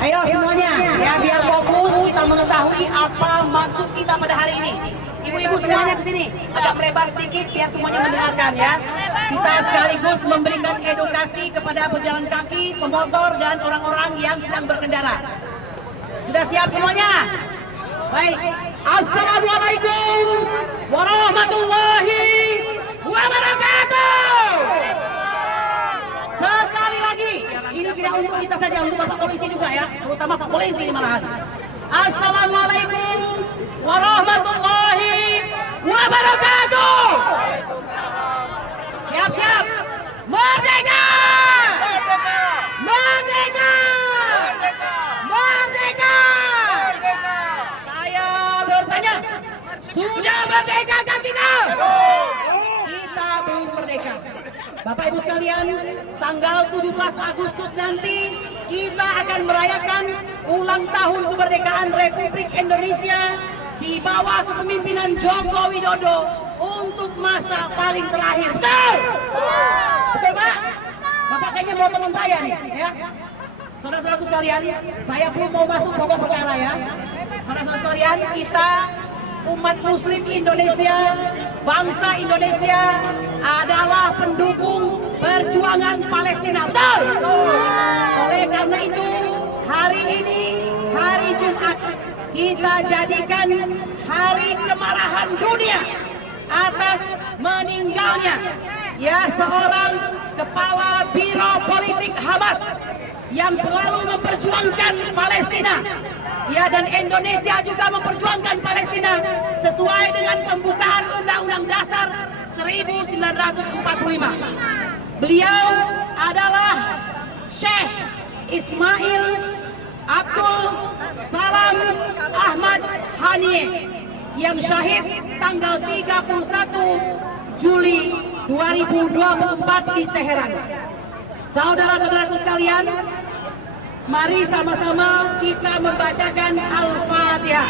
Ayo semuanya, ya biar fokus kita mengetahui apa maksud kita pada hari ini. Ibu-ibu semuanya ke sini, agak melebar sedikit biar semuanya mendengarkan ya. Kita sekaligus memberikan edukasi kepada pejalan kaki, pemotor dan orang-orang yang sedang berkendara. Sudah siap semuanya? Baik. Assalamualaikum warahmatullahi wabarakatuh. Sekali lagi, ini tidak untuk kita saja, untuk Bapak Polisi juga ya, terutama Pak Polisi ini malahan. Assalamualaikum warahmatullahi wabarakatuh. Siap-siap. Merdeka! Merdeka! Merdeka! Saya bertanya, sudah merdekakah kita? Kita belum merdeka. Bapak Ibu sekalian, tanggal 17 Agustus nanti kita akan merayakan ulang tahun kemerdekaan Republik Indonesia di bawah kepemimpinan Joko Widodo untuk masa paling terakhir. Betul? Betul Pak? Bapak kayaknya mau teman saya nih ya. Saudara-saudaraku sekalian, saya belum mau masuk pokok perkara ya. Saudara-saudara sekalian, kita umat Muslim Indonesia, bangsa Indonesia adalah pendukung perjuangan Palestina. Betul? Oleh karena itu, hari ini, hari Jumat, kita jadikan hari kemarahan dunia atas meninggalnya ya seorang kepala biro politik Hamas yang selalu memperjuangkan Palestina. Ya, dan Indonesia juga memperjuangkan Palestina sesuai dengan pembukaan Undang-Undang Dasar 1945. Beliau adalah Syekh Ismail Abdul Salam Ahmad Haniyeh yang syahid tanggal 31 Juli 2024 di Teheran. Saudara-saudaraku sekalian, mari sama-sama kita membacakan Al-Fatihah.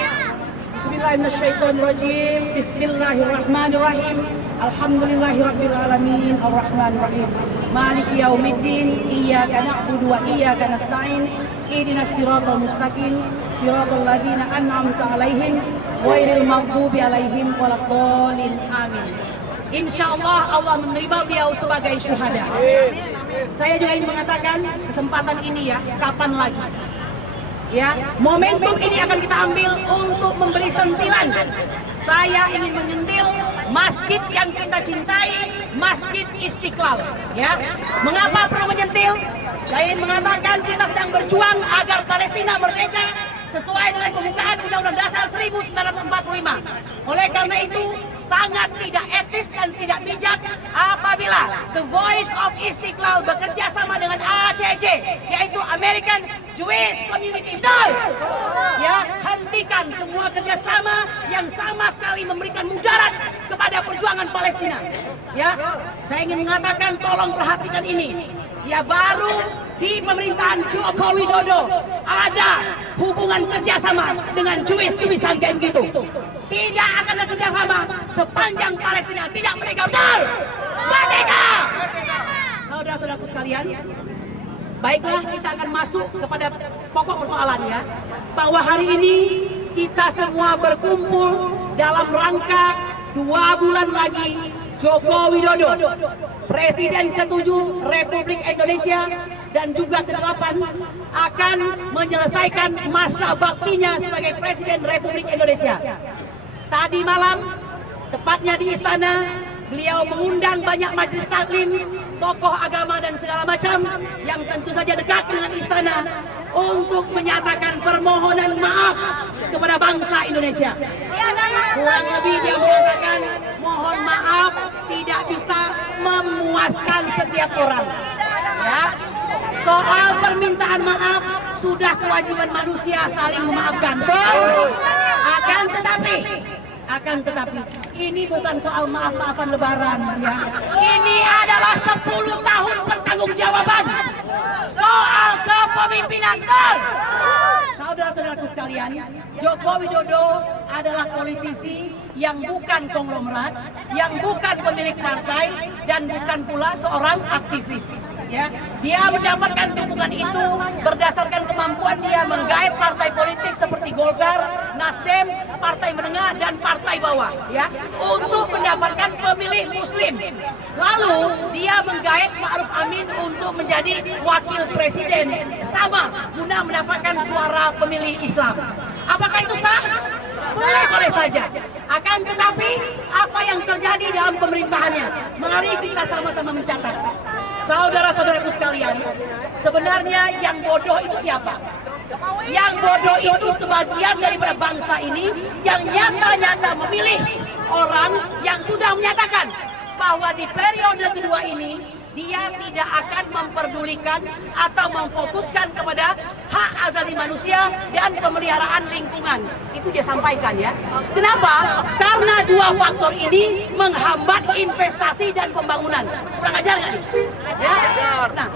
Bismillahirrahmanirrahim. Bismillahirrahmanirrahim. Alhamdulillahirabbil alamin arrahmanirrahim. Maliki yaumiddin. Iyyaka na'budu wa iyyaka nasta'in. Ihdinas siratal mustaqim. Siratal ladzina an'amta 'alaihim ghairil maghdubi 'alaihim waladdallin. Amin. Insyaallah Allah menerima beliau sebagai syuhada. Saya juga ingin mengatakan kesempatan ini ya, kapan lagi? Ya, momentum ini akan kita ambil untuk memberi sentilan. Saya ingin menyentil masjid yang kita cintai, Masjid Istiqlal. Ya, mengapa perlu menyentil? Saya ingin mengatakan kita sedang berjuang agar Palestina merdeka sesuai dengan pembukaan Undang-Undang Dasar 1945. Oleh karena itu, sangat tidak etis dan tidak bijak apabila The Voice of Istiqlal bekerja sama dengan ACJ, yaitu American Jewish Community. Betul? Ya, hentikan semua kerjasama yang sama sekali memberikan mudarat kepada perjuangan Palestina. Ya, saya ingin mengatakan tolong perhatikan ini. Ya, baru di pemerintahan Joko Widodo ada hubungan kerjasama dengan Jewish-Jewishan kayak begitu. Tidak akan ada kerjasama sepanjang Palestina tidak merdeka. Betul? Merdeka! Saudara-saudaraku sekalian, baiklah kita akan masuk kepada pokok persoalan ya. Bahwa hari ini kita semua berkumpul dalam rangka 2 bulan lagi Joko Widodo, Presiden ke-7 Republik Indonesia dan juga ke-8 akan menyelesaikan masa baktinya sebagai Presiden Republik Indonesia. Tadi malam, tepatnya di istana, beliau mengundang banyak majelis taklim, tokoh agama dan segala macam yang tentu saja dekat dengan istana untuk menyatakan permohonan maaf kepada bangsa Indonesia. Kurang lebih dia mengatakan mohon maaf tidak bisa memuaskan setiap orang. Ya, soal permintaan maaf sudah kewajiban manusia saling memaafkan. Akan tetapi ini bukan soal maaf-maafan lebaran ya. Ini adalah 10 tahun pertanggungjawaban soal kepemimpinan. Saudara-saudaraku sekalian, Joko Widodo adalah politisi yang bukan konglomerat, yang bukan pemilik partai, dan bukan pula seorang aktivis. Ya, dia mendapatkan dukungan itu berdasarkan kemampuan dia menggait partai politik seperti Golkar, Nasdem, partai menengah dan partai bawah, ya, untuk mendapatkan pemilih Muslim. Lalu dia menggait Ma'ruf Amin untuk menjadi wakil presiden, sama guna mendapatkan suara pemilih Islam. Apakah itu sah? Boleh-boleh saja. Akan tetapi apa yang terjadi dalam pemerintahannya? Mari kita sama-sama mencatat. Saudara-saudaraku sekalian, sebenarnya yang bodoh itu siapa? Yang bodoh itu sebagian daripada bangsa ini yang nyata-nyata memilih orang yang sudah menyatakan bahwa di periode kedua ini dia tidak akan memperdulikan atau memfokuskan kepada hak asasi manusia dan pemeliharaan lingkungan. Itu dia sampaikan, ya. Kenapa? Karena dua faktor ini menghambat investasi dan pembangunan. Kurang ajar nggak nih? Ya. Nah,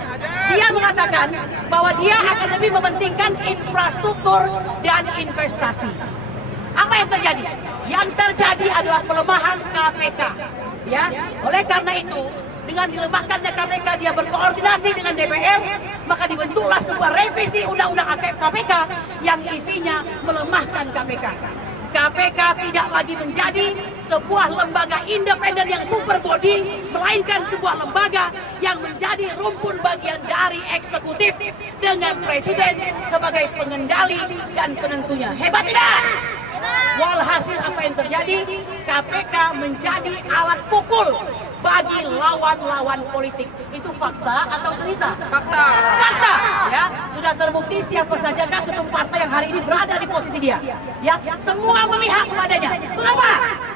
dia mengatakan bahwa dia akan lebih mementingkan infrastruktur dan investasi. Apa yang terjadi? Yang terjadi adalah pelemahan KPK. Ya, oleh karena itu, dengan dilemahkannya KPK, dia berkoordinasi dengan DPR, maka dibentuklah sebuah revisi Undang-Undang KPK yang isinya melemahkan KPK. KPK tidak lagi menjadi sebuah lembaga independen yang super body, melainkan sebuah lembaga yang menjadi rumpun bagian dari eksekutif dengan presiden sebagai pengendali dan penentunya. Hebat tidak? Walhasil apa yang terjadi? KPK menjadi alat pukul bagi lawan-lawan politik. Itu fakta atau cerita? Fakta. Fakta, ya. Sudah terbukti siapa saja ketum partai yang hari ini berada di posisi dia. Ya, semua memihak kepadanya. Mengapa?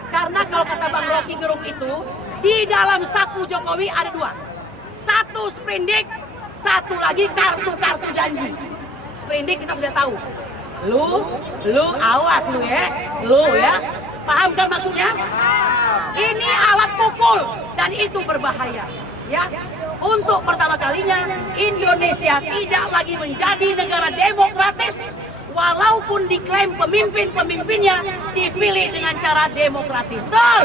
Karena kalau kata Bang Rocky Gerung itu, di dalam saku Jokowi ada dua. Satu sprindik, satu lagi kartu-kartu janji. Sprindik kita sudah tahu. Lu awas lu ya. Paham kan maksudnya? Ini alat pukul dan itu berbahaya, ya. Untuk pertama kalinya Indonesia tidak lagi menjadi negara demokratis walaupun diklaim pemimpin-pemimpinnya dipilih dengan cara demokratis. Betul.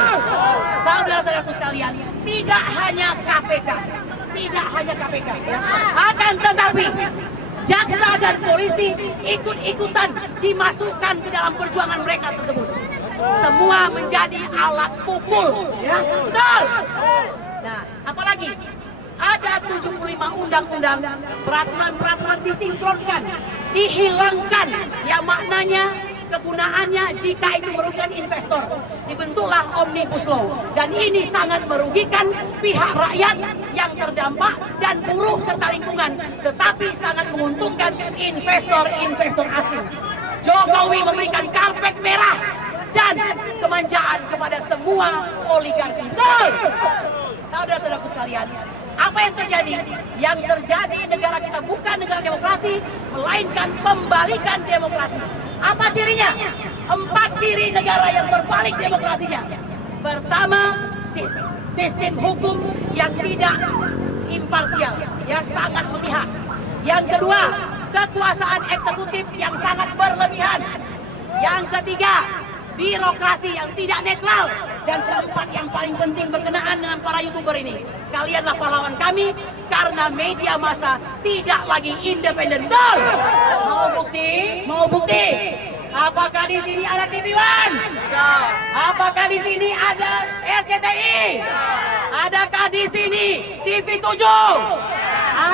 Saudara-saudaraku sekalian, tidak hanya KPK, ya. Akan tetapi jaksa dan polisi ikut-ikutan dimasukkan ke dalam perjuangan mereka tersebut. Semua menjadi alat pukul, ya. Betul. Nah, apalagi ada 75 undang-undang, peraturan-peraturan disinkronkan, dihilangkan, ya, maknanya kegunaannya jika itu merugikan investor. Dibentuklah Omnibus Law dan ini sangat merugikan pihak rakyat yang terdampak dan buruh serta lingkungan, tetapi sangat menguntungkan investor-investor asing. Jokowi memberikan karpet merah dan kemanjaan kepada semua oligarki. Betul. Saudara-saudaraku sekalian, apa yang terjadi? Yang terjadi negara kita bukan negara demokrasi, melainkan pembalikan demokrasi. Apa cirinya? 4 ciri negara yang berbalik demokrasinya. Pertama, sistem hukum yang tidak imparsial, yang sangat memihak. Yang kedua, kekuasaan eksekutif yang sangat berlebihan. Yang ketiga, birokrasi yang tidak netral. Dan keempat yang paling penting berkenaan dengan para YouTuber ini. Kalianlah pahlawan kami karena media massa tidak lagi independen. Betul? Mau bukti? Mau bukti? Apakah di sini ada TV One? Apakah di sini ada RCTI? Adakah di sini TV 7?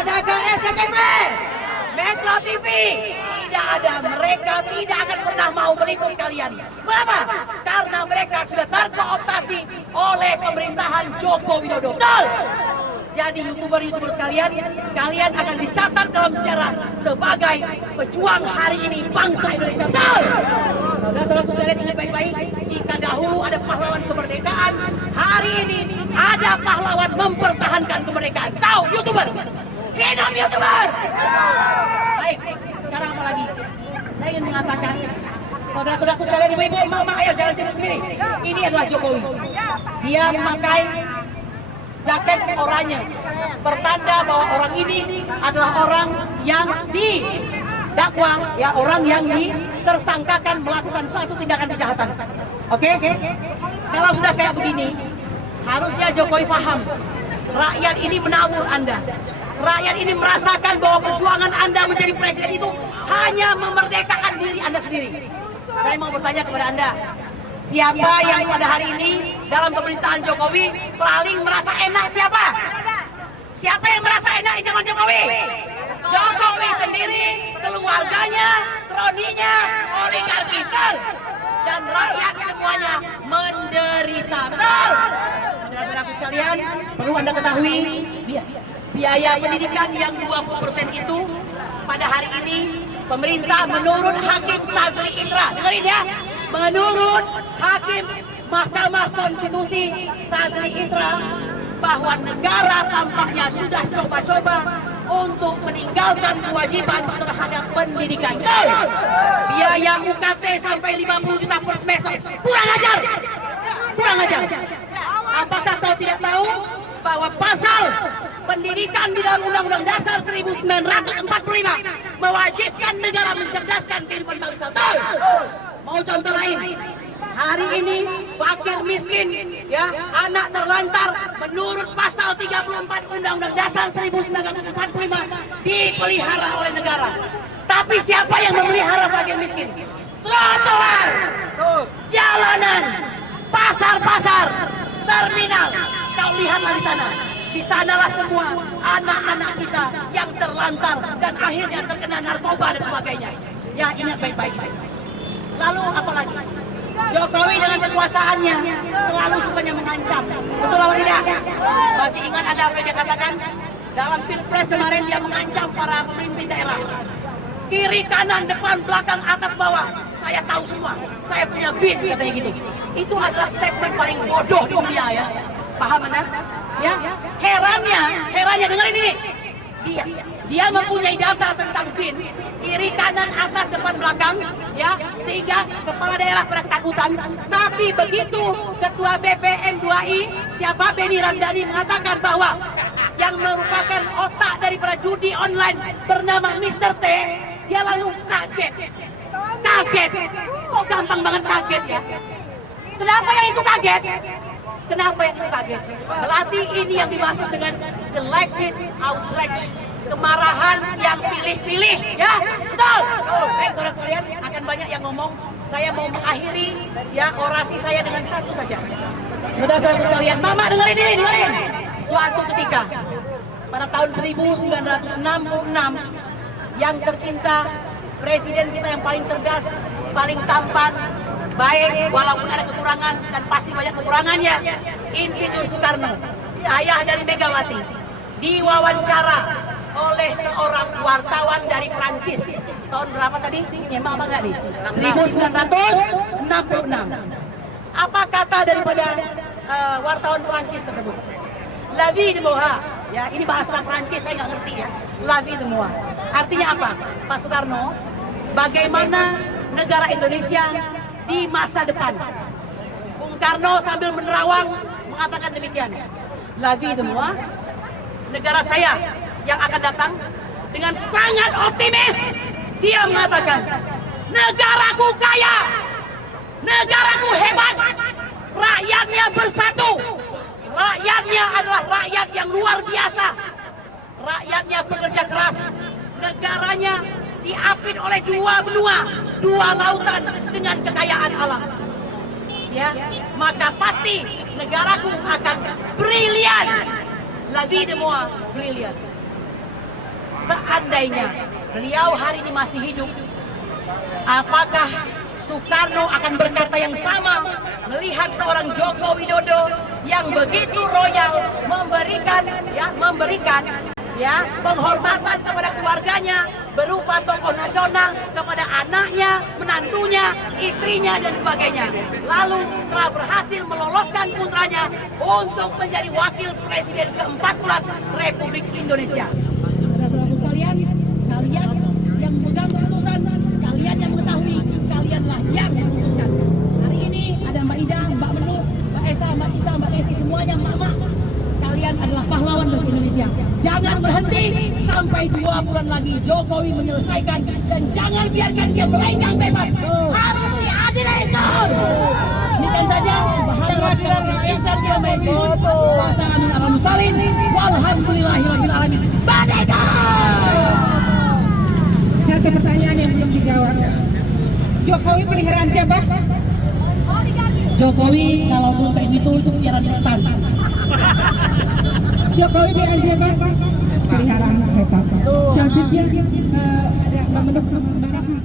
Adakah SCTV? Metro TV? Tidak ada. Mereka tidak akan pernah mau meliput kalian. Kenapa? Karena mereka sudah terkooptasi oleh pemerintahan Joko Widodo. Betul? Jadi YouTuber-YouTuber sekalian, kalian akan dicatat dalam sejarah sebagai pejuang hari ini bangsa Indonesia. Betul? Saudara-saudaraku sekalian, ingat baik-baik, jika dahulu ada pahlawan kemerdekaan, hari ini ada pahlawan mempertahankan kemerdekaan. Tahu YouTuber? Hidup YouTuber! Baik, sekarang apa lagi? Saya ingin mengatakan, saudara-saudaraku sekalian, ibu-ibu, emak-emak, ayo jangan sibuk sendiri. Ini adalah Jokowi. Dia memakai jaket oranye, pertanda bahwa orang ini adalah orang yang didakwa, ya, orang yang ditersangkakan melakukan suatu tindakan kejahatan. Oke? Kalau sudah kayak begini, harusnya Jokowi paham, rakyat ini menawur Anda. Rakyat ini merasakan bahwa perjuangan Anda menjadi presiden itu hanya memerdekakan diri Anda sendiri. Saya mau bertanya kepada Anda, siapa yang pada hari ini dalam pemerintahan Jokowi paling merasa enak? Siapa? Siapa yang merasa enak di zaman Jokowi? Jokowi sendiri, keluarganya, kroninya, oligarki, dan rakyat semuanya menderita. Saudara-saudaraku sekalian, perlu Anda ketahui, biaya pendidikan yang 20% itu pada hari ini pemerintah menurut Hakim Sazli Isra, dengerin ya, menurut Hakim Mahkamah Konstitusi Sazli Isra, bahwa negara tampaknya sudah coba-coba untuk meninggalkan kewajiban terhadap pendidikan. Biaya UKT sampai 50 juta per semester. Kurang ajar. Kurang ajar. Apakah kau tidak tahu bahwa pasal pendidikan di dalam Undang-Undang Dasar 1945 mewajibkan negara mencerdaskan kehidupan bangsa? Mau contoh lain? Hari ini fakir miskin, ya, anak terlantar menurut pasal 34 Undang-Undang Dasar 1945 dipelihara oleh negara. Tapi siapa yang memelihara fakir miskin? Trotoar, jalanan, pasar-pasar, terminal. Kau lihatlah di sana. Di sanalah semua anak-anak kita yang terlantar dan akhirnya terkena narkoba dan sebagainya. Ya, ingat baik-baik. Lalu apa lagi? Jokowi dengan kekuasaannya selalu sukanya mengancam. Betul atau tidak? Masih ingat ada apa yang dia katakan? Dalam Pilpres kemarin dia mengancam para pemimpin daerah. Kiri, kanan, depan, belakang, atas, bawah. Saya tahu semua. Saya punya bin, katanya gitu. Itu adalah statement paling bodoh di dunia, ya. Paham Anda? Ya. Herannya dengerin ini. Dia mempunyai data tentang bin, kiri, kanan, atas, depan, belakang, ya, sehingga kepala daerah pada ketakutan. Tapi begitu Ketua BPN 2I, siapa, Benny Ramdhani, mengatakan bahwa yang merupakan otak daripada judi online bernama Mr. T, dia lalu kaget. Kok gampang banget kaget, ya? Kenapa yang itu kaget? Kenapa yang itu kaget? Berarti ini yang dimaksud dengan selected outrage. Kemarahan yang pilih-pilih, ya, betul. Baik, saudara-saudara, akan banyak yang ngomong. Saya mau mengakhiri, ya, orasi saya dengan satu saja. Saudara-saudara sekalian, Mama dengerin ini, dengerin. Suatu ketika, pada tahun 1966, yang tercinta, presiden kita yang paling cerdas, paling tampan, baik, walaupun ada kekurangan dan pasti banyak kekurangannya, Insinyur Soekarno, ayah dari Megawati, diwawancara oleh seorang wartawan dari Prancis. Tahun berapa tadi? Nyemak apa enggak nih? 1966. Apa kata daripada wartawan Prancis tersebut? La vie de moi. Ya, ini bahasa Prancis, saya nggak ngerti, ya. La vie de moi. Artinya apa? Pak Soekarno, bagaimana negara Indonesia di masa depan? Bung Karno sambil menerawang mengatakan demikian. La vie de moi. Negara saya yang akan datang dengan sangat optimis. Dia mengatakan, negaraku kaya, negaraku hebat, rakyatnya bersatu, rakyatnya adalah rakyat yang luar biasa, rakyatnya bekerja keras, negaranya diapit oleh dua benua, dua lautan dengan kekayaan alam. Ya, maka pasti negaraku akan brilian. La vie de moi brilian. Seandainya beliau hari ini masih hidup, apakah Soekarno akan berkata yang sama melihat seorang Joko Widodo yang begitu royal memberikan penghormatan kepada keluarganya berupa tokoh nasional, kepada anaknya, menantunya, istrinya dan sebagainya. Lalu telah berhasil meloloskan putranya untuk menjadi wakil presiden ke-14 Republik Indonesia. Saudara-saudaraku sekalian, kalian yang memegang keputusan, kalian yang mengetahui, kalianlah yang memutuskan. Hari ini ada Mbak Ida, Mbak Menu, Mbak Esa, Mbak Tita, Mbak Desi, semuanya mama. Kalian adalah pahlawan untuk Indonesia. Jangan berhenti sampai 2 bulan lagi Jokowi menyelesaikan, dan jangan biarkan dia melenggang bebas. Harus diadilkan. Demikian saja. Pasangan Al-Musalin. Walhamdulillahirabbil alamin. Jokowi kalau menurut saya itu pikiran setan. Jokowi dia apa? Peliharaan setan. Selanjutnya ada Mbak Menuk sama Mbak Ratna.